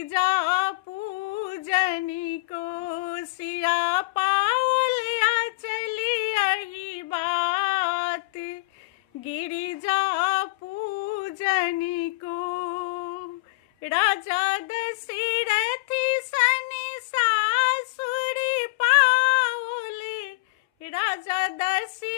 गिरिजा पूजनी को सिया पावलिया चली आई बात। गिरिजा पूजनी को राजा दशरथ सनि सासुर पावले। राजा दशरथ